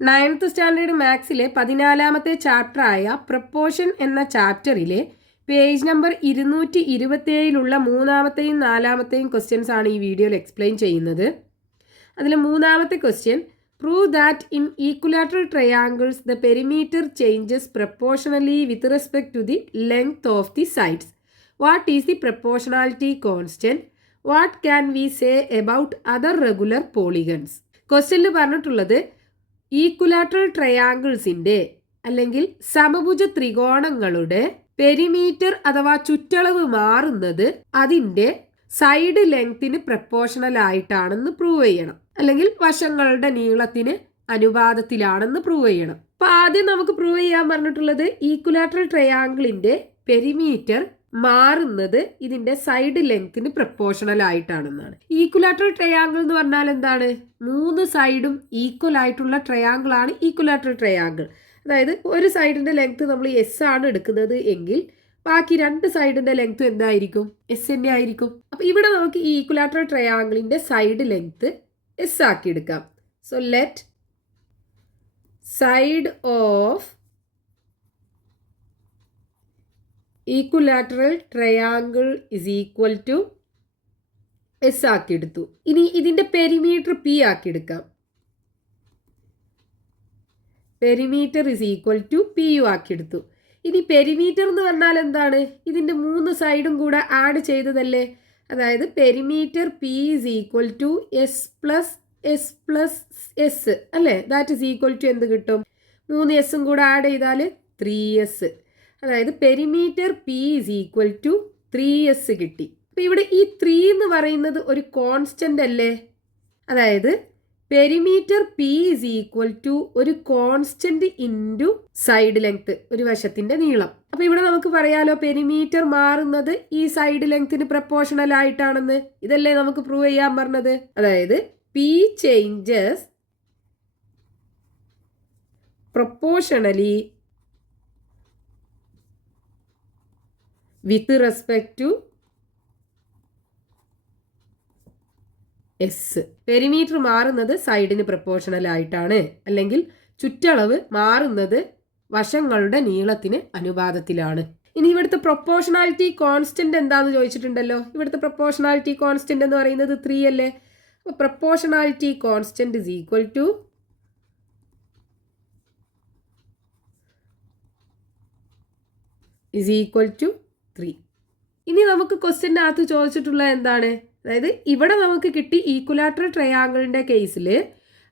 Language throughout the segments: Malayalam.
9th സ്റ്റാൻഡേർഡ് മാത്സിലെ 14ാമത്തെ ചാപ്റ്ററായ പ്രപ്പോർഷൻ എന്ന ചാപ്റ്ററിലെ പേജ് നമ്പർ 227 മൂന്നാമത്തെയും നാലാമത്തെയും ക്വസ്റ്റ്യൻസ് ആണ് ഈ വീഡിയോയിൽ എക്സ്പ്ലെയിൻ ചെയ്യുന്നത്. അതിൽ മൂന്നാമത്തെ question, prove that in equilateral triangles the perimeter changes proportionally with respect to the length of the sides. What is the proportionality constant? What can we say about other regular polygons? ക്വസ്റ്റ്യനിൽ പറഞ്ഞിട്ടുള്ളത് ഈക്വലാറ്ററൽ ട്രയാങ്കിൾസിൻ്റെ അല്ലെങ്കിൽ സമഭുജ ത്രികോണങ്ങളുടെ പെരിമീറ്റർ അഥവാ ചുറ്റളവ് മാറുന്നത് അതിൻ്റെ സൈഡ് ലെങ്ത്തിന് പ്രപ്പോർഷണൽ ആയിട്ടാണെന്ന് പ്രൂവ് ചെയ്യണം, അല്ലെങ്കിൽ വശങ്ങളുടെ നീളത്തിന് അനുപാതത്തിലാണെന്ന് പ്രൂവ് ചെയ്യണം. അപ്പോൾ ആദ്യം നമുക്ക് പ്രൂവ് ചെയ്യാൻ പറഞ്ഞിട്ടുള്ളത് ഈക്വലാറ്ററൽ ട്രയാങ്കിളിൻ്റെ പെരിമീറ്റർ മാറുന്നത് ഇതിന്റെ സൈഡ് ലെങ്ത്തിന് പ്രപ്പോർഷണൽ ആയിട്ടാണെന്നാണ്. ഈക്വലാറ്ററൽ ട്രയാങ്കിൾ എന്ന് പറഞ്ഞാൽ എന്താണ്? 3 സൈഡും ഈക്വൽ ആയിട്ടുള്ള ട്രയാങ്കിൾ ആണ് ഈക്വലാറ്ററൽ ട്രയാങ്കിൾ. അതായത് ഒരു സൈഡിന്റെ ലെങ്ത് നമ്മൾ എസ് ആണ് എടുക്കുന്നത് എങ്കിൽ ബാക്കി 2 സൈഡിന്റെ ലെങ്ത് എന്തായിരിക്കും? എസ് തന്നെ ആയിരിക്കും. അപ്പൊ ഇവിടെ നമുക്ക് ഈ ഈക്വലാറ്ററൽ ട്രയാങ്കിളിന്റെ സൈഡ് ലെങ്ത് എസ് ആക്കി എടുക്കാം. So let side of equilateral triangle is equal to s ആക്കി എടുത്തു. ഇനി ഇതിന്റെ പെരിമീറ്റർ പി ആക്കി എടുക്കാം. Perimeter is equal to p u ആക്കി എടുത്തു. ഇനി പെരിമീറ്റർ എന്ന് പറഞ്ഞാൽ എന്താണ്? ഇതിന്റെ 3 സൈഡും കൂടെ ആഡ് ചെയ്തതല്ലേ? അതായത് perimeter p is equal to s plus s plus s അല്ലേ? ദാറ്റ് ഇസ് ഈക്വൽ ടു എന്ത് കിട്ടും? 3 എസും കൂടെ ആഡ് ചെയ്താൽ 3s. അതായത് perimeter p is equal to 3s കിട്ടി. അപ്പം ഇവിടെ ഈ 3 എന്ന് പറയുന്നത് ഒരു കോൺസ്റ്റന്റ് അല്ലേ? അതായത് perimeter p is equal to ഒരു കോൺസ്റ്റന്റ് ഇൻറ്റു സൈഡ് ലെങ്ത്, ഒരു വശത്തിന്റെ നീളം. അപ്പൊ ഇവിടെ നമുക്ക് പറയാലോ പെരിമീറ്റർ മാറുന്നത് ഈ സൈഡ് ലെങ്ത്തിന് പ്രപ്പോർഷണൽ ആയിട്ടാണെന്ന്. ഇതല്ലേ നമുക്ക് പ്രൂവ് ചെയ്യാൻ പറഞ്ഞത്? അതായത് P changes proportionally with respect to S. Perimeter മാറുന്നത് സൈഡിന് പ്രപ്പോർഷണൽ ആയിട്ടാണ്, അല്ലെങ്കിൽ ചുറ്റളവ് മാറുന്നത് വശങ്ങളുടെ നീളത്തിന് അനുപാതത്തിലാണ്. ഇനി ഇവിടുത്തെ പ്രൊപ്പോർഷണാലിറ്റി കോൺസ്റ്റന്റ് എന്താന്ന് ചോദിച്ചിട്ടുണ്ടല്ലോ. ഇവിടുത്തെ പ്രൊപ്പോർഷണാലിറ്റി കോൺസ്റ്റന്റ് എന്ന് പറയുന്നത് 3 അല്ലേ? അപ്പോൾ proportionality constant is equal to 3. ഇനി നമുക്ക് ക്വസ്റ്റ്യനകത്ത് ചോദിച്ചിട്ടുള്ള എന്താണ്? അതായത് ഇവിടെ നമുക്ക് കിട്ടി ഈക്വലാറ്ററൽ ട്രയാങ്കിളിന്റെ കേസിൽ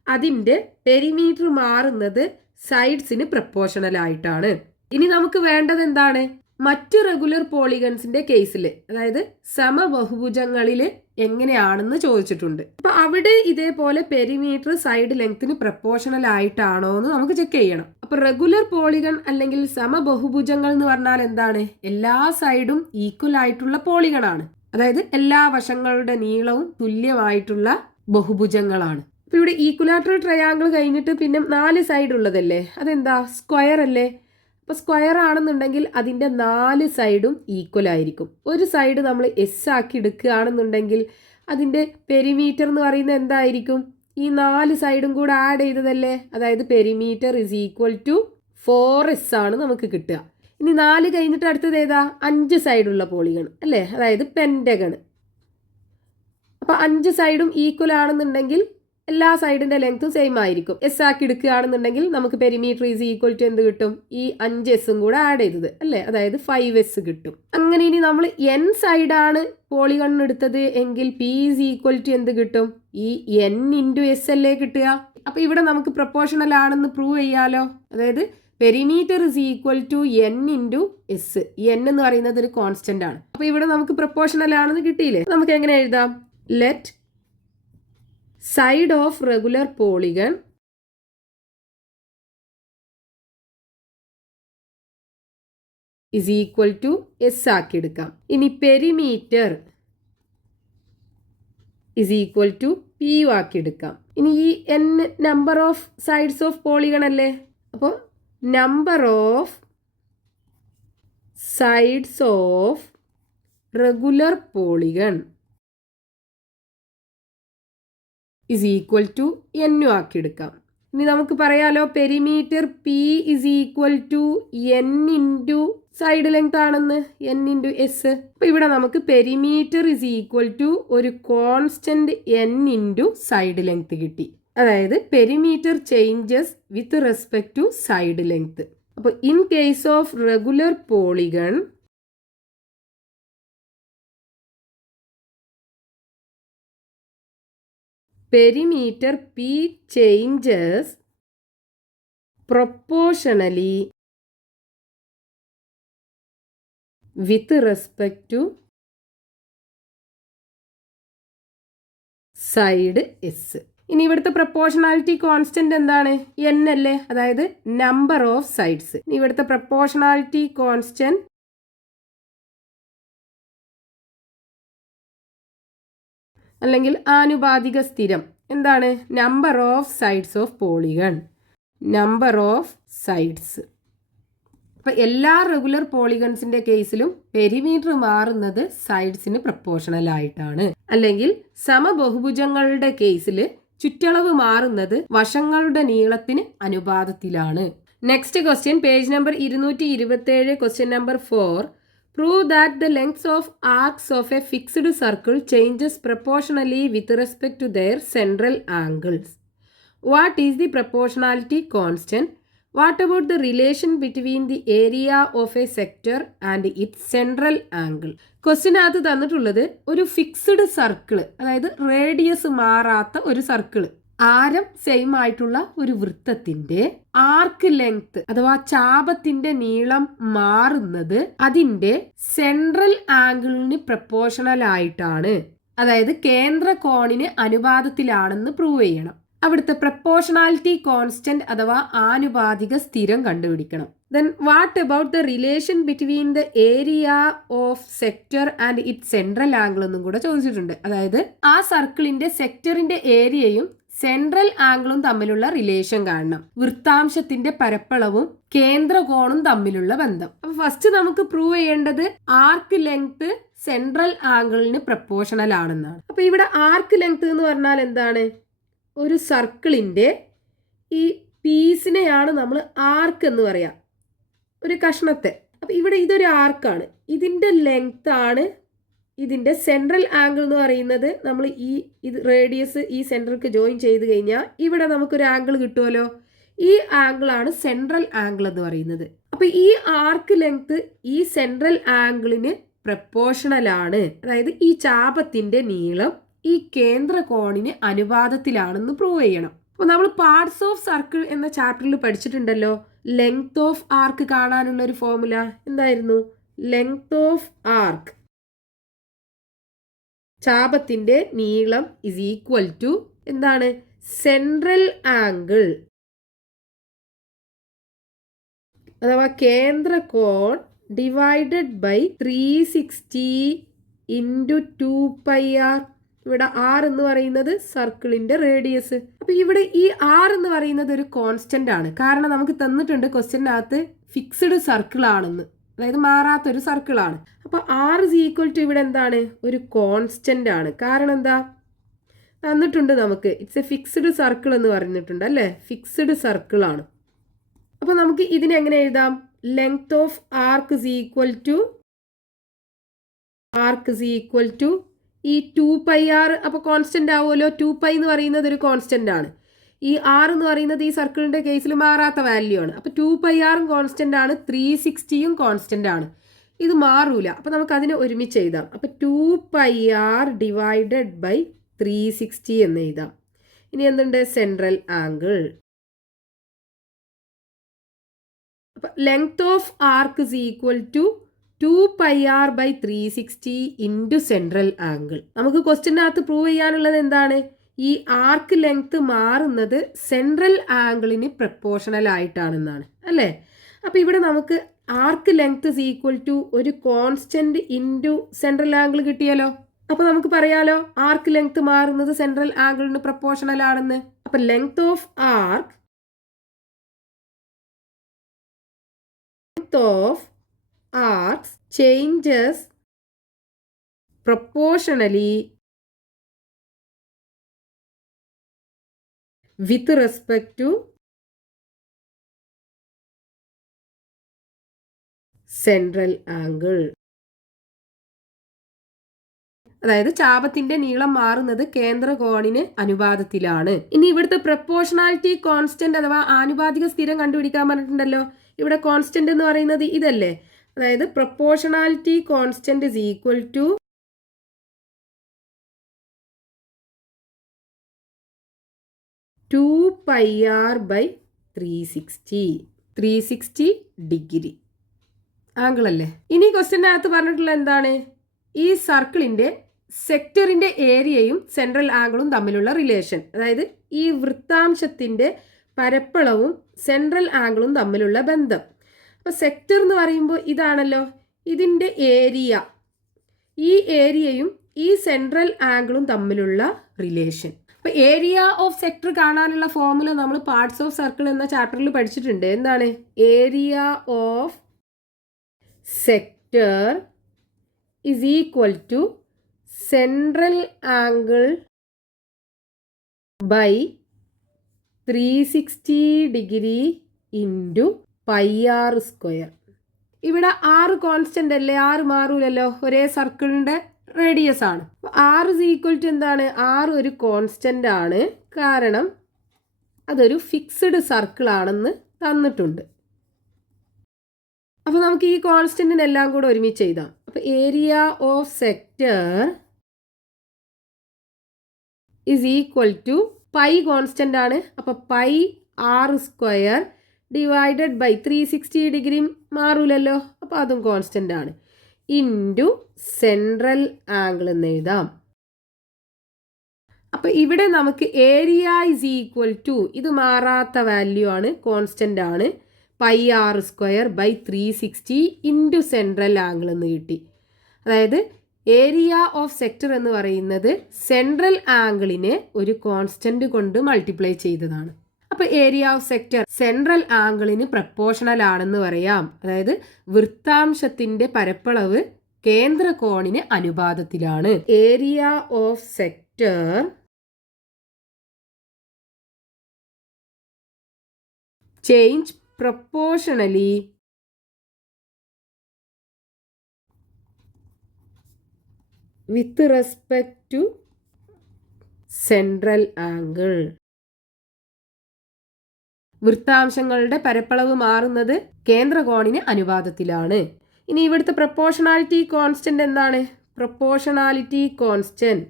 അതിൻ്റെ പെരിമീറ്റർ മാറുന്നത് സൈഡ്സിന് പ്രപ്പോർഷണൽ ആയിട്ടാണ്. ഇനി നമുക്ക് വേണ്ടത് എന്താണ്? മറ്റ് റെഗുലർ പോളിഗൺസിന്റെ കേസിൽ, അതായത് സമബഹുഭുജങ്ങളിൽ എങ്ങനെയാണെന്ന് ചോദിച്ചിട്ടുണ്ട്. അപ്പൊ അവിടെ ഇതേപോലെ പെരിമീറ്റർ സൈഡ് ലെങ്ത്തിന് പ്രപ്പോർഷണൽ ആയിട്ടാണോ എന്ന് നമുക്ക് ചെക്ക് ചെയ്യണം. അപ്പൊ റെഗുലർ പോളിഗൺ അല്ലെങ്കിൽ സമബഹുഭുജങ്ങൾ എന്ന് പറഞ്ഞാൽ എന്താണ്? എല്ലാ സൈഡും ഈക്വൽ ആയിട്ടുള്ള പോളിഗൺ ആണ്. അതായത് എല്ലാ വശങ്ങളുടെ നീളവും തുല്യമായിട്ടുള്ള ബഹുഭുജങ്ങളാണ്. അപ്പൊ ഇവിടെ ഈക്വലാറ്ററൽ ട്രയാങ്കിൾ കഴിഞ്ഞിട്ട് പിന്നെ 4 സൈഡ് ഉള്ളതല്ലേ? അതെന്താ? സ്ക്വയർ അല്ലേ? അപ്പോൾ സ്ക്വയർ ആണെന്നുണ്ടെങ്കിൽ അതിൻ്റെ 4 സൈഡും ഈക്വൽ ആയിരിക്കും. ഒരു സൈഡ് നമ്മൾ എസ് ആക്കി എടുക്കുകയാണെന്നുണ്ടെങ്കിൽ അതിൻ്റെ പെരിമീറ്റർ എന്ന് പറയുന്നത് എന്തായിരിക്കും? ഈ 4 സൈഡും കൂടെ ആഡ് ചെയ്തതല്ലേ? അതായത് perimeter is equal to 4s ആണ് നമുക്ക് കിട്ടുക. ഇനി 4 കഴിഞ്ഞിട്ട് അടുത്തത് ഏതാ? 5 സൈഡുള്ള പോളിഗൺ അല്ലേ? അതായത് പെൻറ്റഗൺ. അപ്പോൾ 5 സൈഡും ഈക്വൽ ആണെന്നുണ്ടെങ്കിൽ എല്ലാ സൈഡിന്റെ ലെങ്ത്തും സെയിം ആയിരിക്കും. എസ് ആക്കി എടുക്കുകയാണെന്നുണ്ടെങ്കിൽ നമുക്ക് പെരിമീറ്റർ ഈസ് ഈക്വൽ ടു എന്ത് കിട്ടും? ഈ 5s കൂടെ ആഡ് ചെയ്തത് അല്ലേ? അതായത് 5s കിട്ടും. അങ്ങനെ ഇനി നമ്മൾ n സൈഡാണ് പോളിഗൺ എടുത്തത് എങ്കിൽ പി ഈസ് ഈക്വൽ ടു എന്ത് കിട്ടും? ഈ n ഇൻറ്റു എസ് അല്ലേ കിട്ടുക. അപ്പൊ ഇവിടെ നമുക്ക് പ്രപ്പോർഷണൽ ആണെന്ന് പ്രൂവ് ചെയ്യാലോ. അതായത് perimeter is equal to n into s. n എന്ന് പറയുന്നത് ഒരു കോൺസ്റ്റന്റ് ആണ്. അപ്പൊ ഇവിടെ നമുക്ക് പ്രപ്പോർഷണൽ ആണെന്ന് കിട്ടിയില്ലേ? നമുക്ക് എങ്ങനെ എഴുതാം? Let side of regular polygon is equal to s ആക്കി എടുക്കാം. ഇനി perimeter is equal to p u ആക്കി എടുക്കാം. ഇനി ഈ n number of sides of polygon അല്ലേ? അപ്പോൾ number of sides of regular polygon is equal to n ആക്കി എടുക്കാം. ഇനി നമുക്ക് പറയാലോ perimeter p is equal to n into side length ആണെന്ന്, എൻ ഇൻറ്റു എസ്. അപ്പോൾ ഇവിടെ നമുക്ക് പെരിമീറ്റർ ഇസ് ഈക്വൽ ടു ഒരു constant n into side length കിട്ടി. അതായത് perimeter changes with respect to side length. അപ്പോൾ in case of regular polygon perimeter P changes proportionally with respect to side S. ഇനി ഇവിടുത്തെ പ്രപ്പോർഷണാലിറ്റി കോൺസ്റ്റന്റ് എന്താണ്? എൻ അല്ലേ, അതായത് നമ്പർ ഓഫ് സൈഡ്സ്. ഇനി ഇവിടുത്തെ പ്രപ്പോർഷണാലിറ്റി കോൺസ്റ്റന്റ് അല്ലെങ്കിൽ ആനുപാതിക സ്ഥിരം എന്താണ്? Number of sides of polygon, number of sides. അപ്പം എല്ലാ റെഗുലർ പോളിഗൺസിന്റെ കേസിലും പെരിമീറ്റർ മാറുന്നത് സൈഡ്സിന് പ്രപ്പോർഷണൽ ആയിട്ടാണ്. അല്ലെങ്കിൽ സമബഹുഭുജങ്ങളുടെ കേസിൽ ചുറ്റളവ് മാറുന്നത് വശങ്ങളുടെ നീളത്തിന് അനുപാതത്തിലാണ്. Next question, page number 227, question number 4. Prove that the lengths of arcs of a fixed circle changes proportionally with respect to their central angles. What is the proportionality constant? What about the relation between the area of a sector and its central angle? ക്വസ്റ്റ്യനകത്ത് തന്നിട്ടുള്ളത് ഒരു ഫിക്സ്ഡ് സർക്കിൾ, അതായത് റേഡിയസ് മാറാത്ത ഒരു സർക്കിൾ, ആരം സെയിം ആയിട്ടുള്ള ഒരു വൃത്തത്തിന്റെ ആർക്ക് ലെങ്ത് അഥവാ ചാപത്തിന്റെ നീളം മാറുന്നത് അതിന്റെ സെൻട്രൽ ആംഗിളിന് പ്രപ്പോർഷണൽ ആയിട്ടാണ്, അതായത് കേന്ദ്ര കോണിന് അനുപാതത്തിലാണെന്ന് പ്രൂവ് ചെയ്യണം. അവിടുത്തെ പ്രപ്പോർഷണാലിറ്റി കോൺസ്റ്റന്റ് അഥവാ ആനുപാതിക സ്ഥിരം കണ്ടുപിടിക്കണം. Then what about the relation between the area of sector and its central angle എന്നും കൂടെ ചോദിച്ചിട്ടുണ്ട്. അതായത് ആ സർക്കിളിന്റെ സെക്ടറിന്റെ ഏരിയയും സെൻട്രൽ ആംഗിളും തമ്മിലുള്ള റിലേഷൻ കാണണം. വൃത്താംശത്തിന്റെ പരപ്പളവും കേന്ദ്രകോണും തമ്മിലുള്ള ബന്ധം. അപ്പൊ ഫസ്റ്റ് നമുക്ക് പ്രൂവ് ചെയ്യേണ്ടത് ആർക്ക് ലെങ്ത് സെൻട്രൽ ആംഗിളിന് പ്രപ്പോർഷണൽ ആണെന്നാണ്. അപ്പൊ ഇവിടെ ആർക്ക് ലെങ്ത് എന്ന് പറഞ്ഞാൽ എന്താണ്? ഒരു സർക്കിളിന്റെ ഈ പീസിനെയാണ് നമ്മൾ ആർക്ക് എന്ന് പറയാ, ഒരു കഷ്ണത്തെ. അപ്പൊ ഇവിടെ ഇതൊരു ആർക്കാണ്, ഇതിന്റെ ലെങ്ത് ആണ് ഇതിന്റെ സെൻട്രൽ ആംഗിൾ എന്ന് പറയുന്നത്. നമ്മൾ ഇത് റേഡിയസ് ഈ സെൻട്രൽക്ക് ജോയിൻ ചെയ്ത് കഴിഞ്ഞാൽ ഇവിടെ നമുക്കൊരു ആംഗിൾ കിട്ടുമല്ലോ. ഈ ആംഗിൾ ആണ് സെൻട്രൽ ആംഗിൾ എന്ന് പറയുന്നത്. അപ്പൊ ഈ ആർക്ക് ലെങ്ത് ഈ സെൻട്രൽ ആംഗിളിന് പ്രപ്പോർഷണൽ ആണ്, അതായത് ഈ ചാപത്തിന്റെ നീളം ഈ കേന്ദ്ര കോണിന് അനുപാതത്തിലാണെന്ന് പ്രൂവ് ചെയ്യണം. അപ്പോൾ നമ്മൾ പാർട്സ് ഓഫ് സർക്കിൾ എന്ന ചാപ്റ്ററിൽ പഠിച്ചിട്ടുണ്ടല്ലോ, ലെങ്ത് ഓഫ് ആർക്ക് കാണാനുള്ള ഒരു ഫോർമുല എന്തായിരുന്നു? ലെങ്ത് ഓഫ് ആർക്ക്, ചാപത്തിന്റെ നീളം ഇസ് ഈക്വൽ ടു എന്താണ്? സെൻട്രൽ ആംഗിൾ അഥവാ കേന്ദ്ര കോൺ ഡിവൈഡഡ് ബൈ 360 ഇൻറ്റു 2πr. ഇവിടെ ആർ എന്ന് പറയുന്നത് സർക്കിളിന്റെ റേഡിയസ്. അപ്പൊ ഇവിടെ ഈ ആർ എന്ന് പറയുന്നത് ഒരു കോൺസ്റ്റന്റ് ആണ്. കാരണം നമുക്ക് തന്നിട്ടുണ്ട് ക്വസ്റ്റ്യനകത്ത് ഫിക്സ്ഡ് സർക്കിൾ ആണെന്ന്, അതായത് മാറാത്തൊരു സർക്കിൾ ആണ്. അപ്പൊ ആർ ഇസ് ഈക്വൽ ടു ഇവിടെ എന്താണ്? ഒരു കോൺസ്റ്റന്റ് ആണ്. കാരണം എന്താ? തന്നിട്ടുണ്ട് നമുക്ക് ഇറ്റ്സ് എ ഫിക്സ്ഡ് സർക്കിൾ എന്ന് പറഞ്ഞിട്ടുണ്ട് അല്ലേ, ഫിക്സ്ഡ് സർക്കിൾ ആണ്. അപ്പൊ നമുക്ക് ഇതിനെ എങ്ങനെ എഴുതാം? Length of arc is equal to ഈ 2πr. അപ്പോൾ കോൺസ്റ്റന്റ് ആവുമല്ലോ. 2π എന്ന് പറയുന്നത് ഒരു കോൺസ്റ്റന്റ് ആണ്. ഈ ആർ എന്ന് പറയുന്നത് ഈ സർക്കിളിന്റെ കേസിൽ മാറാത്ത വാല്യൂ ആണ്. അപ്പോൾ 2πrഉം കോൺസ്റ്റന്റ് ആണ്, 360യും കോൺസ്റ്റന്റ് ആണ്. ഇത് മാറൂല. അപ്പോൾ നമുക്ക് അതിനെ ഒരുമിച്ച് എഴുതാം. അപ്പോൾ 2πr ഡിവൈഡഡ് ബൈ 360 എന്ന് എഴുതാം. ഇനി എന്തുണ്ട്? Central angle. അപ്പോൾ length of arc is equal to 2πr by 360 into central angle. നമുക്ക് ക്വസ്റ്റ്യനകത്ത് പ്രൂവ് ചെയ്യാനുള്ളത് എന്താണ്? ഈ ആർക്ക് ലെങ്ത് മാറുന്നത് സെൻട്രൽ ആംഗിളിന് പ്രപ്പോർഷണൽ ആയിട്ടാണെന്നാണ് അല്ലേ. അപ്പം ഇവിടെ നമുക്ക് arc length is equal to ഒരു കോൺസ്റ്റന്റ് ഇൻറ്റു സെൻട്രൽ ആംഗിൾ കിട്ടിയല്ലോ. അപ്പോൾ നമുക്ക് പറയാലോ ആർക്ക് ലെങ്ത് മാറുന്നത് സെൻട്രൽ ആംഗിളിന് പ്രപ്പോർഷണൽ ആണെന്ന്. അപ്പം length of arcs changes proportionally with respect to central angle. അതായത് ചാപത്തിന്റെ നീളം മാറുന്നത് കേന്ദ്ര കോണിന് അനുപാതത്തിലാണ്. ഇനി ഇവിടുത്തെ പ്രപ്പോർഷണാലിറ്റി കോൺസ്റ്റന്റ് അഥവാ ആനുപാതിക സ്ഥിരം കണ്ടുപിടിക്കാൻ പറഞ്ഞിട്ടുണ്ടല്ലോ. ഇവിടെ കോൺസ്റ്റന്റ് എന്ന് പറയുന്നത് ഇതല്ലേ. അതായത് proportionality constant is equal to 2πr/360 degree angle അല്ലേ. ഇനി ക്വസ്റ്റ്യനകത്ത് പറഞ്ഞിട്ടുള്ള എന്താണ്? ഈ സർക്കിളിന്റെ സെക്ടറിന്റെ ഏരിയയും സെൻട്രൽ ആംഗിളും തമ്മിലുള്ള റിലേഷൻ. അതായത് ഈ വൃത്താംശത്തിന്റെ പരപ്പളവും സെൻട്രൽ ആംഗിളും തമ്മിലുള്ള ബന്ധം. അപ്പോൾ സെക്ടർ എന്ന് പറയുമ്പോൾ ഇതാണല്ലോ, ഇതിന്റെ ഏരിയ, ഈ ഏരിയയും ഈ സെൻട്രൽ ആംഗിളും തമ്മിലുള്ള റിലേഷൻ. അപ്പോൾ ഏരിയ ഓഫ് സെക്ടർ കാണാനുള്ള ഫോർമുല നമ്മൾ പാർട്സ് ഓഫ് സർക്കിൾ എന്ന ചാപ്റ്ററിൽ പഠിച്ചിട്ടുണ്ട്. എന്താണ്? Area of sector is equal to central angle by 360 degree into πr². ഇവിടെ 6 കോൺസ്റ്റന്റ് അല്ലേ, 6 മാറൂലല്ലോ, ഒരേ സർക്കിളിന്റെ റേഡിയസ് ആണ്. r ഇസ് ഈക്വൽ ടു എന്താണ്? r ഒരു കോൺസ്റ്റന്റ് ആണ്, കാരണം അതൊരു ഫിക്സ്ഡ് സർക്കിൾ ആണെന്ന് തന്നിട്ടുണ്ട്. അപ്പോൾ നമുക്ക് ഈ കോൺസ്റ്റന്റിനെല്ലാം കൂടെ ഒരുമിച്ച് എഴുതാം. അപ്പോൾ area of sector is equal to pi constant ആണ്, അപ്പോൾ πr² ഡിവൈഡഡ് ബൈ 360 ഡിഗ്രി മാറൂലല്ലോ, അപ്പോൾ അതും കോൺസ്റ്റന്റ് ആണ്, ഇൻറ്റു സെൻട്രൽ ആംഗിൾ എന്ന് എഴുതാം. അപ്പോൾ ഇവിടെ നമുക്ക് ഏരിയ ഇസ് ഈക്വൽ ടു, ഇത് മാറാത്ത വാല്യൂ ആണ്, കോൺസ്റ്റന്റ് ആണ്, πr² by 360 into central angle എന്ന് കിട്ടി. അതായത് ഏരിയ ഓഫ് സെക്ടർ എന്ന് പറയുന്നത് സെൻട്രൽ ആംഗിളിനെ ഒരു കോൺസ്റ്റന്റ് കൊണ്ട് മൾട്ടിപ്ലൈ ചെയ്തതാണ്. അപ്പോൾ ഏരിയ ഓഫ് സെക്ടർ സെൻട്രൽ ആംഗിളിന് പ്രപ്പോർഷണൽ ആണെന്ന് പറയാം. അതായത് വൃത്താംശത്തിന്റെ പരപ്പളവ് കേന്ദ്ര കോണിന് അനുപാതത്തിലാണ്. Area of sector change proportionally with respect to central angle. വൃത്താംശങ്ങളുടെ പരപ്പളവ് മാറുന്നത് കേന്ദ്ര കോണിന് അനുപാതത്തിലാണ്. ഇനി ഇവിടുത്തെ പ്രപ്പോർഷണാലിറ്റി കോൺസ്റ്റന്റ് എന്താണ്? Proportionality constant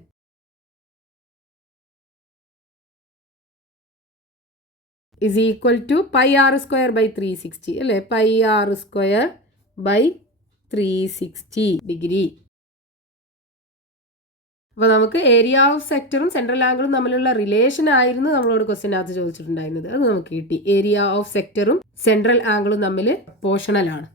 is equal to πr² by 360 അല്ലേ, πr² by 360 ഡിഗ്രി. അപ്പോൾ നമുക്ക് ഏരിയ ഓഫ് സെക്ടറും സെൻട്രൽ ആംഗിളും തമ്മിലുള്ള റിലേഷൻ ആയിരുന്നു നമ്മളോട് ക്വസ്റ്റ്യനകത്ത് ചോദിച്ചിട്ടുണ്ടായിരുന്നത്. അത് നമുക്ക് കിട്ടി. ഏരിയ ഓഫ് സെക്ടറും സെൻട്രൽ ആംഗിളും തമ്മിൽ പ്രപ്പോർഷണൽ ആണ്.